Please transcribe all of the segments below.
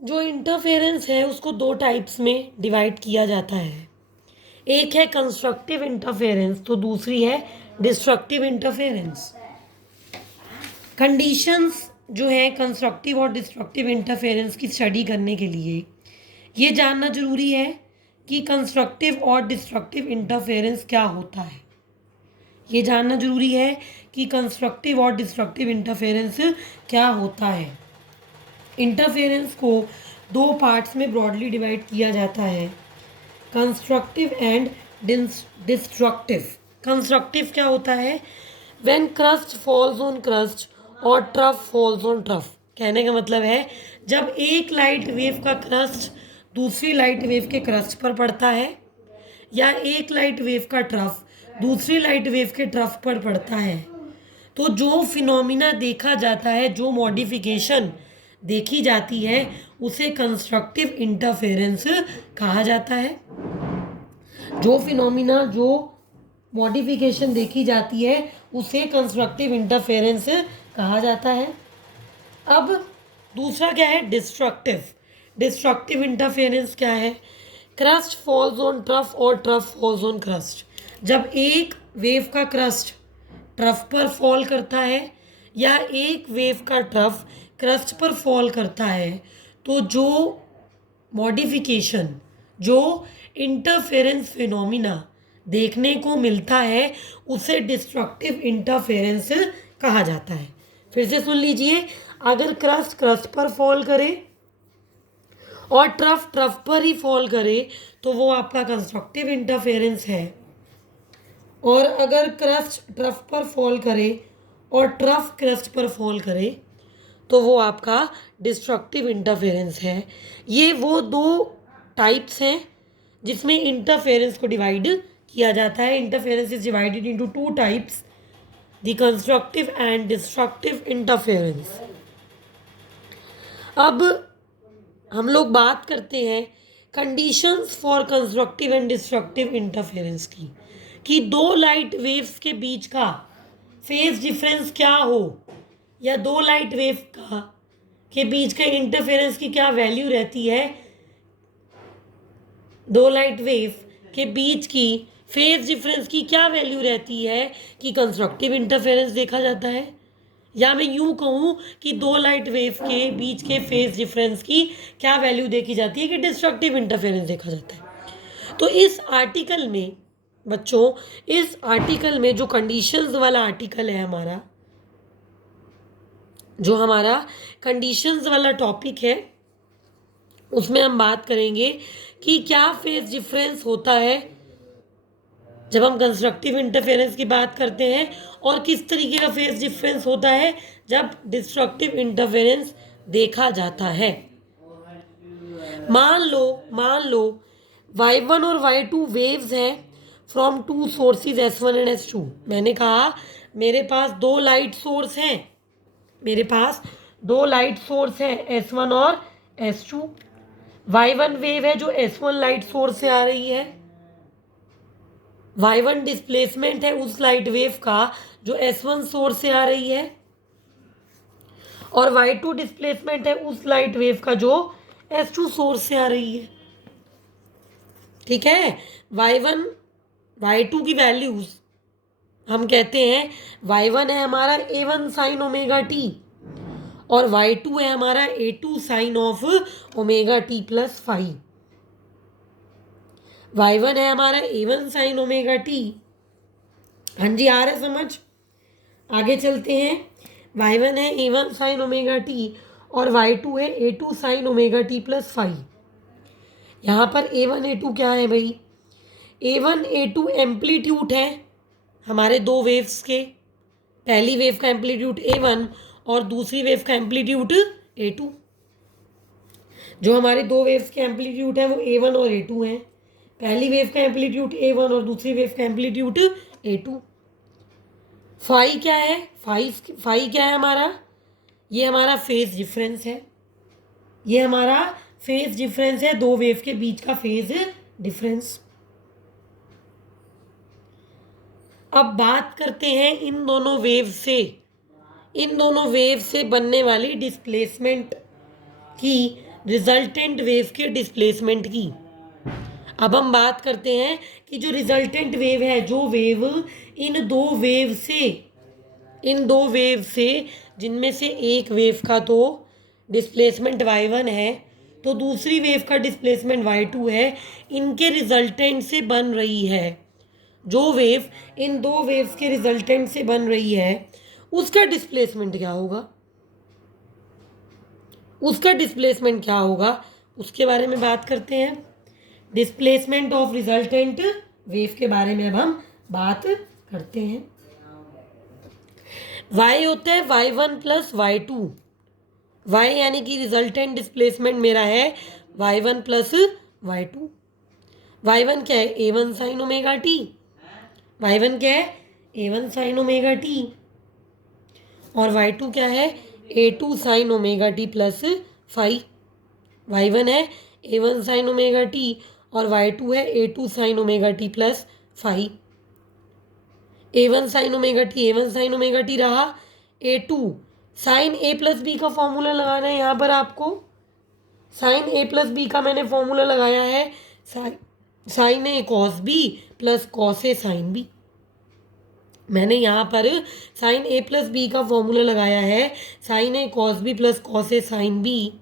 जो इंटरफेरेंस है उसको दो टाइप्स में डिवाइड किया जाता है। एक है कंस्ट्रक्टिव इंटरफेरेंस तो दूसरी है डिस्ट्रक्टिव इंटरफेरेंस। कंडीशंस जो है कंस्ट्रक्टिव और डिस्ट्रक्टिव इंटरफेरेंस की स्टडी करने के लिए ये जानना जरूरी है कि कंस्ट्रक्टिव और डिस्ट्रक्टिव इंटरफेरेंस क्या होता है। ये जानना जरूरी है कि कंस्ट्रक्टिव और डिस्ट्रक्टिव इंटरफेरेंस क्या होता है। इंटरफेरेंस को दो पार्ट्स में ब्रॉडली डिवाइड किया जाता है, कंस्ट्रक्टिव एंड डिस्ट्रक्टिव। कंस्ट्रक्टिव क्या होता है? When crust falls on crust और ट्रफ फॉल्स ऑन ट्रफ। कहने का मतलब है जब एक लाइट वेव का क्रस्ट दूसरी लाइट वेव के क्रस्ट पर पड़ता है या एक लाइट वेव का ट्रफ दूसरी लाइट वेव के ट्रफ पर पड़ता है तो जो फिनोमिना देखा जाता है, जो मॉडिफिकेशन देखी जाती है उसे कंस्ट्रक्टिव इंटरफेरेंस कहा जाता है। जो फिनोमिना जो मॉडिफिकेशन देखी जाती है उसे कंस्ट्रक्टिव इंटरफेरेंस कहा जाता है। अब दूसरा क्या है? डिस्ट्रक्टिव। डिस्ट्रक्टिव इंटरफेरेंस क्या है? क्रस्ट फॉल्स ऑन ट्रफ और ट्रफ फॉल्स ऑन क्रस्ट। जब एक वेव का क्रस्ट ट्रफ पर फॉल करता है या एक वेव का ट्रफ क्रस्ट पर फॉल करता है तो जो मॉडिफिकेशन, जो इंटरफेरेंस फिनोमिना देखने को मिलता है उसे डिस्ट्रक्टिव इंटरफेरेंस कहा जाता है। फिर से सुन लीजिए, अगर क्रस्ट क्रस्ट पर फॉल करे और ट्रफ ट्रफ पर ही फॉल करे तो वो आपका कंस्ट्रक्टिव इंटरफेरेंस है, और अगर क्रस्ट ट्रफ पर फॉल करे और ट्रफ क्रस्ट पर फॉल करे तो वो आपका डिस्ट्रक्टिव इंटरफेरेंस है। ये वो दो टाइप्स हैं जिसमें इंटरफेरेंस को डिवाइड किया जाता है। Interference is divided into two types, the constructive and destructive interference. अब हम लोग बात करते हैं conditions for constructive and destructive interference की, कि दो लाइट वेव्स के बीच का फेज डिफरेंस क्या हो या दो लाइट वेव का के बीच के इंटरफेरेंस की क्या वैल्यू रहती है। दो लाइट वेव के बीच की फेज डिफरेंस की क्या वैल्यू रहती है कि कंस्ट्रक्टिव इंटरफेरेंस देखा जाता है, या मैं यूं कहूँ कि दो लाइट वेव के बीच के फेज डिफरेंस की क्या वैल्यू देखी जाती है कि डिस्ट्रक्टिव इंटरफेरेंस देखा जाता है। तो इस आर्टिकल में बच्चों, इस आर्टिकल में जो कंडीशंस वाला आर्टिकल है हमारा, जो हमारा कंडीशंस वाला टॉपिक है, उसमें हम बात करेंगे कि क्या फेज डिफरेंस होता है जब हम कंस्ट्रक्टिव इंटरफेरेंस की बात करते हैं और किस तरीके का फेज डिफरेंस होता है जब डिस्ट्रक्टिव इंटरफेरेंस देखा जाता है। मान लो y1 और y2 वेव्स हैं from two sources S1 and S2। मैंने कहा मेरे पास दो लाइट सोर्स हैं, मेरे पास दो लाइट सोर्स है S1 और S2। y1 वेव है जो S1 लाइट सोर्स से आ रही है, y1 डिस्प्लेसमेंट है उस लाइट वेव का जो S1 सोर्स से आ रही है, और y2 डिस्प्लेसमेंट है उस लाइट वेव का जो S2 सोर्स से आ रही है। ठीक है, y1 y2 की वैल्यूज हम कहते हैं y1 है हमारा a1 साइन ओमेगा टी और y2 है हमारा a2 sine of omega t plus 5। y1 है हमारा a1 साइन ओमेगा टी। हाँ जी, आ रहा है समझ? आगे चलते हैं। y1 है a1 साइन ओमेगा टी और y2 है a2 sine omega t plus 5। यहाँ पर a1 a2 क्या है भाई? a1 a2 एम्पलीट्यूड है हमारे दो वेव्स के। पहली वेव का एम्पलीट्यूड a1 और दूसरी वेव का एम्पलीट्यूड a2। जो हमारे दो वेव्स के एम्पलीट्यूड है वो a1 और a2 हैं। पहली वेव का एम्पलीट्यूड a1 और दूसरी वेव का एम्पलीट्यूड a2। फाई क्या है? फाई क्या है हमारा? ये हमारा फेज डिफरेंस है, ये हमारा फेज डिफरेंस है, दो वेव के बीच का फेज डिफरेंस। अब बात करते हैं इन दोनों वेव से बनने वाली डिस्प्लेसमेंट की, रिजल्टेंट वेव के डिस्प्लेसमेंट की। अब हम बात करते हैं कि जो रिजल्टेंट वेव है, जो वेव इन दो वेव से जिनमें से एक वेव का तो डिस्प्लेसमेंट y1 है, तो दूसरी वेव का डिस्प्लेसमेंट y2 है, इनके रिजल्टेंट से बन रही है। जो वेव इन दो वेव्स के रिजल्टेंट से बन रही है उसका डिस्प्लेसमेंट क्या होगा, उसके बारे में बात करते हैं। डिस्प्लेसमेंट ऑफ रिजल्टेंट वेव के बारे में अब हम बात करते हैं। y होता है y1 प्लस y2। y यानी कि रिजल्टेंट डिस्प्लेसमेंट मेरा है y1 प्लस y2। y1 क्या है, a1 sine omega T. y1 क्या है, a1 साइन ओमेगा टी। और y2 क्या है, a2 sine omega t plus phi. y1 है a1 साइन ओमेगा टी और y2 है a2 sine omega t plus phi. a1 sine omega t रहा। a2 sine A plus B का formula लगाना है यहाँ पर आपको। साइन ए प्लस बी का मैंने फॉर्मूला लगाया है sine A cos B plus cos A sine B. मैंने यहाँ पर साइन ए प्लस बी का फॉर्मूला लगाया है sine A cos B plus cos A sine B,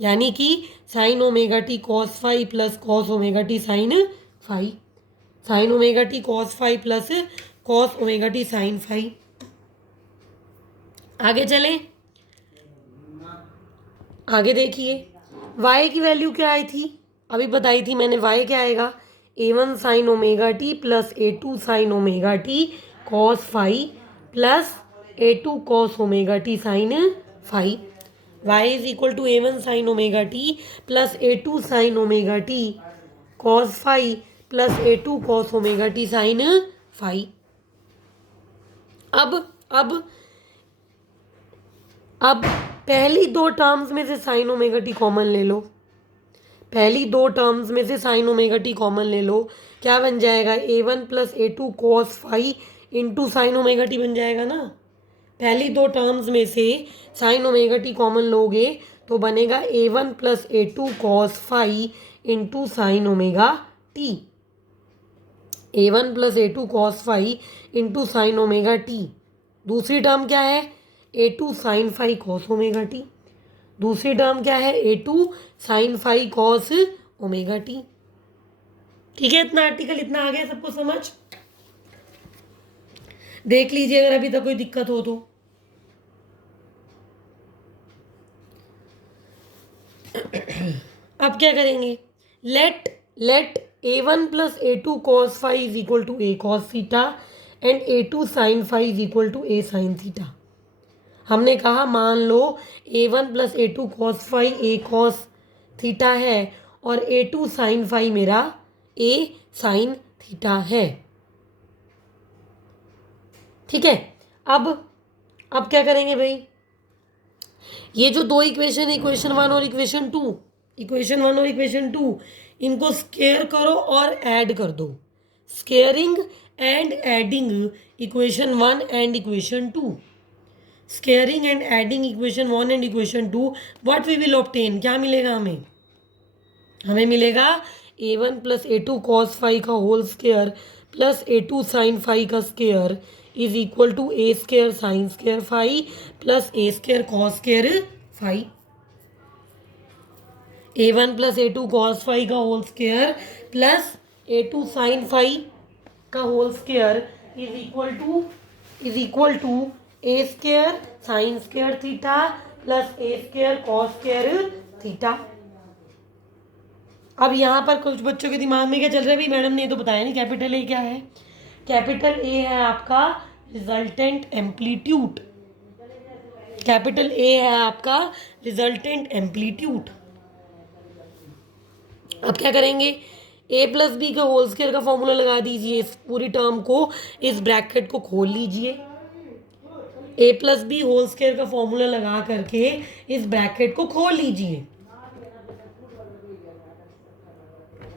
यानी कि sine omega t cos phi plus cos omega t sine phi. Sine omega t cos phi plus cos omega t sine phi. आगे चलें, आगे देखिए y की value क्या आई थी, अभी बताई थी मैंने। y क्या आएगा, a1 sine omega t plus a2 sine omega t cos phi plus a2 cos omega t sine phi. y is equal to a1 sine omega t plus a2 sine omega t cos phi plus a2 cos omega t sine phi. अब पहली दो terms में से sign omega T common ले लो। क्या बन जाएगा, a1 plus a2 cos phi into sine omega t बन जाएगा ना। पहली दो टर्म्स में से साइन ओमेगा टी कॉमन लोगे तो बनेगा a1 plus a2 cos phi into sine omega t. a1 plus a2 cos phi into sine omega t. दूसरी टर्म क्या है, a2 sine phi cos omega t. दूसरी टर्म क्या है, a2 sine phi cos omega t. ठीक है, इतना article इतना आ गया सबको समझ। देख लीजिए अगर अभी तक कोई दिक्कत हो तो। अब क्या करेंगे, let a1 plus a2 cos phi is equal to a cos theta and a2 sine phi is equal to a sine theta. हमने कहा मान लो a1 plus a2 cos phi a cos theta है और a2 साइन फाई मेरा a sine theta है। ठीक है, अब क्या करेंगे भाई, ये जो दो इक्वेशन, इक्वेशन वन और इक्वेशन टू, इनको स्केयर करो और ऐड कर दो। Squaring and adding equation one and equation two. Squaring and adding equation one and equation two, what we will obtain, क्या मिलेगा हमें, मिलेगा a1 plus a2 cos phi का whole square plus a2 sine phi का square is equal to a square sine square phi plus a square cos square phi. a1 plus a2 cos phi का whole square plus a2 sine phi का whole square is equal to a square sine square theta plus a square cos square theta. अब यहाँ पर कुछ बच्चों के दिमाग में क्या चल रहा है, भी मैडम ने तो बताया नहीं कैपिटल ए क्या है। कैपिटल ए है आपका रिजल्टेंट एम्पलीट्यूड। कैपिटल ए है आपका रिजल्टेंट एम्पलीट्यूड। अब क्या करेंगे, a प्लस बी का होल स्केयर का फॉर्मूला लगा दीजिए, इस पूरी टर्म को, इस ब्रैकेट को खोल लीजिए। a plus b whole square का फॉर्मूला लगा करके इस ब्रैकेट को खोल लीजिए।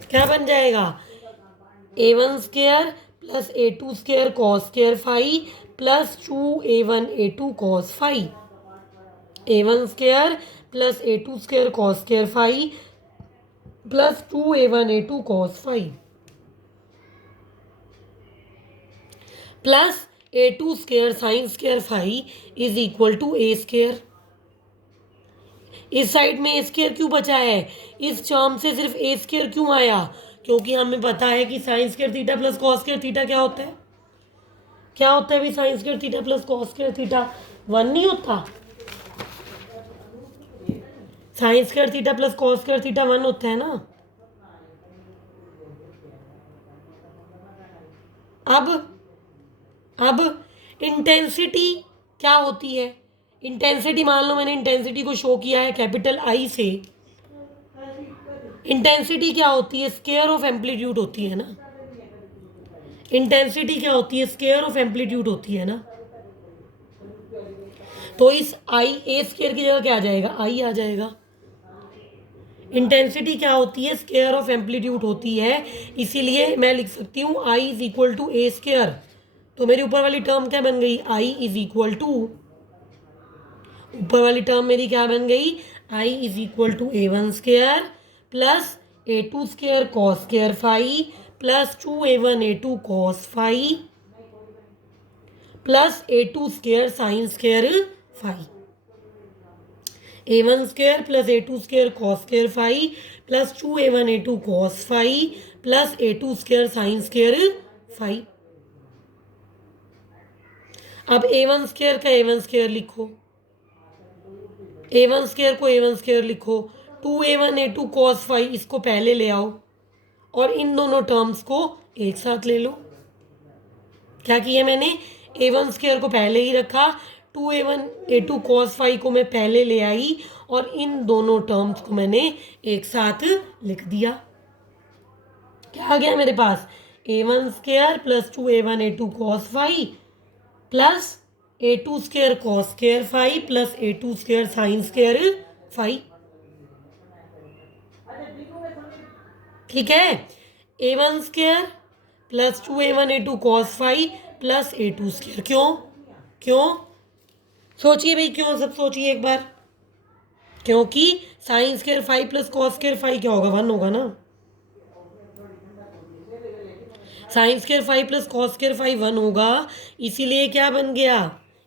क्या बन जाएगा, a1 square plus a2 square cos square phi plus 2a1 a2 cos phi. a1 square plus A2 square cos square phi plus 2A1 A2 cos phi plus A2 square sine square phi is equal to A square. इस side में a square क्यों बचा है, इस term से सिर्फ ए square क्यों आया, क्योंकि हमें पता है कि sine square theta plus cos square theta क्या होता है, क्या होता है भाई, sine square theta plus cos square theta 1 नहीं होता, sine square theta plus cos square theta 1 होता है ना। अब इंटेंसिटी क्या होती है, इंटेंसिटी मान लो मैंने इंटेंसिटी को शो किया है कैपिटल आई से, इंटेंसिटी क्या होती है, स्क्वायर ऑफ एम्पलीट्यूड होती है ना, इंटेंसिटी क्या होती है, स्क्वायर ऑफ एम्पलीट्यूड होती है ना। तो इस आई ए स्क्वायर की जगह क्या आ जाएगा, आई आ जाएगा। इंटेंसिटी क्या होती है, स्क्वायर ऑफ एम्पलीट्यूड होती है, इसीलिए मैं लिख सकती हूँ I is equal to A square. तो मेरी ऊपर वाली टर्म क्या बन गई, आई इज इक्वल टू, ऊपर वाली टर्म मेरी क्या बन गई, I is equal to A1 square plus A2 square cos square phi plus 2A1 A2 cos phi plus A2 square sine square phi, A1 square plus A2 square cos square phi plus 2A1 A2 cos phi plus A2 square sine square phi. अब A1 square का A1 square लिखो, A1 square को A1 square लिखो, 2A1 A2 cos phi इसको पहले ले आओ और इन दोनों टर्म्स को एक साथ ले लो। क्या किया मैंने, A1 स्क्वायर को पहले ही रखा, 2A1 A2 कॉस फाई को मैं पहले ले आई और इन दोनों टर्म्स को मैंने एक साथ लिख दिया। क्या आ गया मेरे पास, A1 square plus 2A1 A2 cos phi plus A2 square cos square phi plus A2 square sine square phi. ठीक है, A1 square plus 2A1 A2 cos phi plus A2 square, क्यों क्यों सोचिए भाई, क्यों सब सोचिए एक बार, क्योंकि sine square phi plus cos square phi क्या होगा, 1 होगा ना, sine square phi plus cos square phi 1 होगा, इसीलिए क्या बन गया,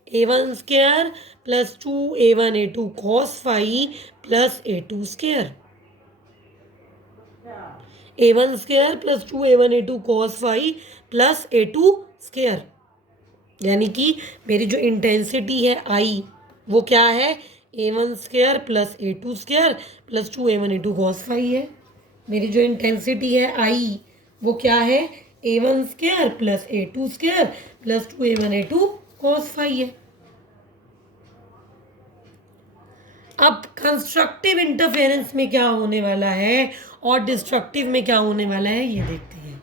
A1 square plus 2A1 A2 cos phi plus A2 square, A1 square plus 2A1 A2 cos phi plus A2 square, यानी कि मेरी जो इंटेंसिटी है आई वो क्या है, A1 square plus A2 square plus 2A1 A2 cos phi है। मेरी जो इंटेंसिटी है आई वो क्या है, A1 square plus A2 square plus 2A1 A2 cos phi है। अब कंस्ट्रक्टिव इंटरफेरेंस में क्या होने वाला है और डिस्ट्रक्टिव में क्या होने वाला है ये देखते हैं।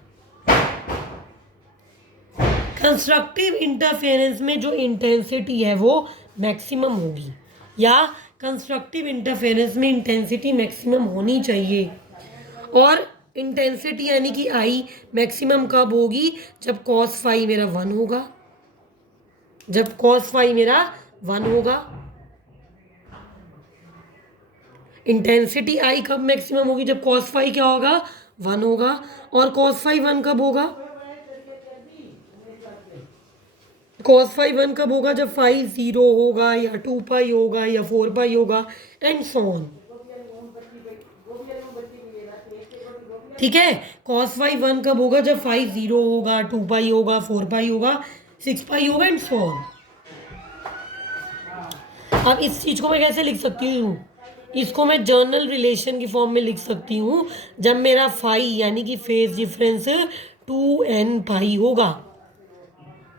कंस्ट्रक्टिव इंटरफेरेंस में जो इंटेंसिटी है वो मैक्सिमम होगी, या कंस्ट्रक्टिव इंटरफेरेंस में इंटेंसिटी मैक्सिमम होनी चाहिए, और इंटेंसिटी यानी कि आई मैक्सिमम कब होगी, जब कॉस फाई मेरा 1 होगा, जब कॉस फाई मेरा 1 होगा। इंटेंसिटी आई कब मैक्सिमम होगी, जब कॉस फाई क्या होगा, 1 होगा, और कॉस फाई 1 कब होगा, कॉस फाई 1 कब होगा, जब फाई 0 होगा या 2 पाई होगा या 4 पाई होगा एंड सो ऑन। ठीक है, कॉस फाई 1 कब होगा, जब फाई 0 होगा, 2 पाई होगा, 4 पाई होगा, 6 पाई होगा एंड सो ऑन। अब इस चीज को मैं कैसे लिख सकती हूँ, इसको मैं जर्नल रिलेशन की फॉर्म में लिख सकती हूँ, जब मेरा फाई यानी कि फेज डिफरेंस 2n पाई होगा।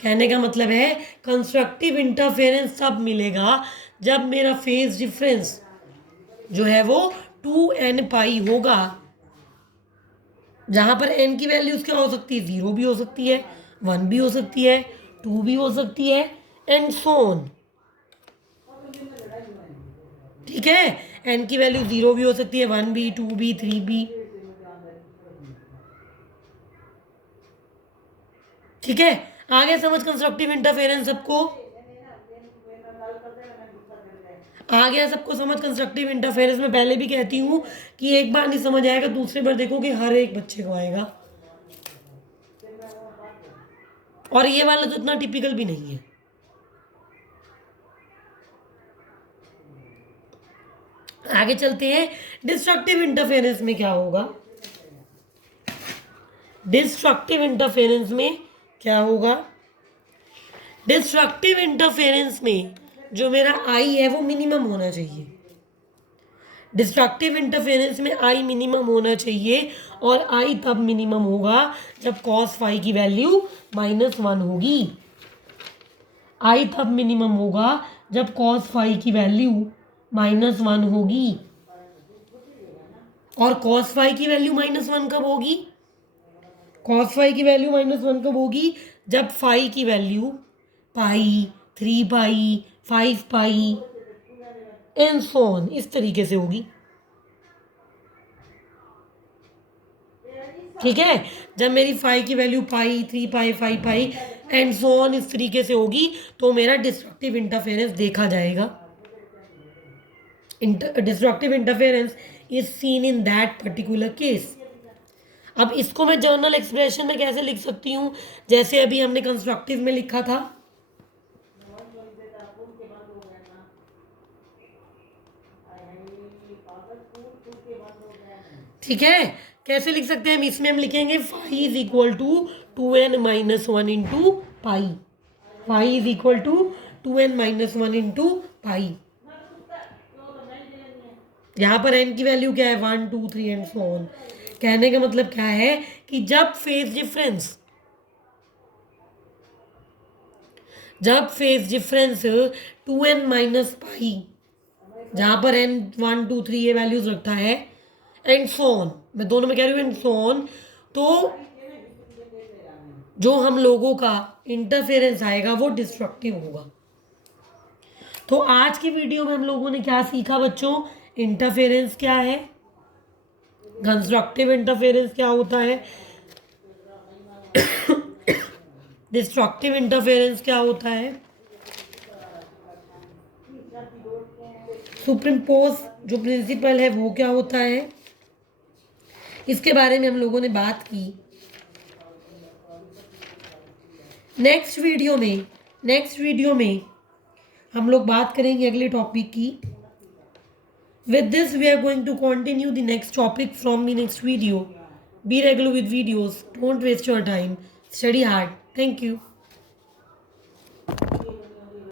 कहने का मतलब है कंस्ट्रक्टिव इंटरफेरेंस तब मिलेगा जब मेरा फेज डिफरेंस जो है वो 2n पाई होगा, जहां पर n की वैल्यूज क्या हो सकती है, 0 भी हो सकती है, 1 भी हो सकती है, 2 भी हो सकती है एंड सो ऑन। ठीक है, n की वैल्यू 0 भी हो सकती है, 1 भी, 2 भी, 3 भी। ठीक है, आगे समझ कंस्ट्रक्टिव इंटरफेरेंस सबको। आ गया सबको समझ कंस्ट्रक्टिव इंटरफेरेंस? में पहले भी कहती हूँ कि एक बार नहीं समझ आएगा, दूसरी बार देखोगे हर एक बच्चे को आएगा। और ये वाला तो इतना टिपिकल भी नहीं है। आगे चलते हैं। डिस्ट्रक्टिव इंटरफेरेंस में क्या होगा? डिस्ट्रक्टिव इंटरफेरेंस में क्या होगा? डिस्ट्रक्टिव इंटरफेरेंस में जो मेरा आई है वो मिनिमम होना चाहिए। डिस्ट्रक्टिव इंटरफेरेंस में आई मिनिमम होना चाहिए, और आई तब मिनिमम होगा जब कॉस फाई की वैल्यू -1 होगी। आई तब मिनिमम होगा जब कॉस फाई की वैल्यू -1 होगी। और कॉस फाई की वैल्यू -1 कब होगी? कॉस फाई की वैल्यू -1 कब होगी? जब फाई की value pi, 3 pi, 5 pi and so on इस तरीके से होगी। ठीक है, जब मेरी फाई की value pi, 3 pi, 5 pi and so on इस तरीके से होगी तो मेरा डिस्ट्रक्टिव इंटरफेरेंस देखा जाएगा। Destructive interference is seen in that particular case. अब इसको मैं जर्नल एक्सप्रेशन में कैसे लिख सकती हूँ? जैसे अभी हमने कंस्ट्रक्टिव में लिखा था, ठीक है। कैसे लिख सकते हैं हम? इसमें हम लिखेंगे phi is equal to 2n-1 into pi. Phi is equal to 2n-1 into pi. यहाँ पर n की वैल्यू क्या है? 1, 2, 3 एंड सो ऑन। कहने का मतलब क्या है कि जब फेज डिफरेंस 2n-पाई, जहाँ पर n 1, 2, 3 ये वैल्यूज रखता है एंड सो ऑन, मैं दोनों में कह रही हूँ एंड सो ऑन, तो जो हम लोगों का इंटरफेरेंस आएगा वो डिस्ट्रक्टिव होगा। तो आज की वीडियो में हम लोगों ने क्या सीखा बच्चों? इंटरफेरेंस क्या है, कंस्ट्रक्टिव इंटरफेरेंस क्या होता है, डिस्ट्रक्टिव इंटरफेरेंस क्या होता है, सुपरइम्पोज जो प्रिंसिपल है वो क्या होता है, इसके बारे में हम लोगों ने बात की। नेक्स्ट वीडियो में हम लोग बात करेंगे अगले टॉपिक की। With this, we are going to continue the next topic from the next video. Be regular with videos. Don't waste your time. Study hard. Thank you.